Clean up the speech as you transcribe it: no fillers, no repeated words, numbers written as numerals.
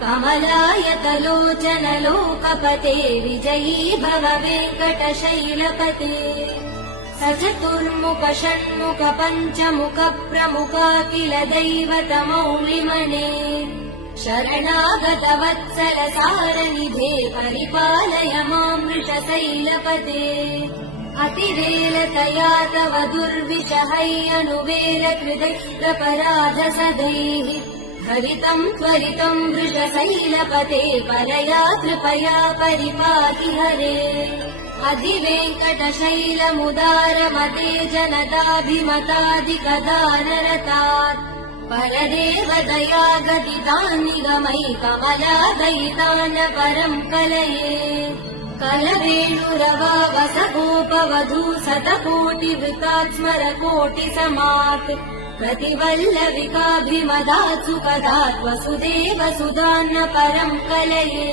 कमलायतलोचन लोकपते विजयी भव वेङ्कटशैलपते स चतुर्मुख षण्मुख पञ्चमुख प्रमुखाखिल दैवतमौलिमने शरणागत वत्सल सारनिधे परिपालय मां वृषशैलपते अतिवेलतया तव दुर्विषहैयनुवेल कृतैरपराध सदैः हरितं त्वरितं वृषशैलपते परया कृपया परिपाहि हरे अधिवेङ्कटशैलमुदारमते जनताभिमतादिकदानरतात् परदेव दया गदितान्निगमै कमलादयितान् परं कलये कलवेणुरवावसगोपवधू शतकोटिवृतात् स्मरकोटिसमात् प्रतिवल्लविकाभिमदात् सुखदात् वसुदेव सुधान्न परं कलये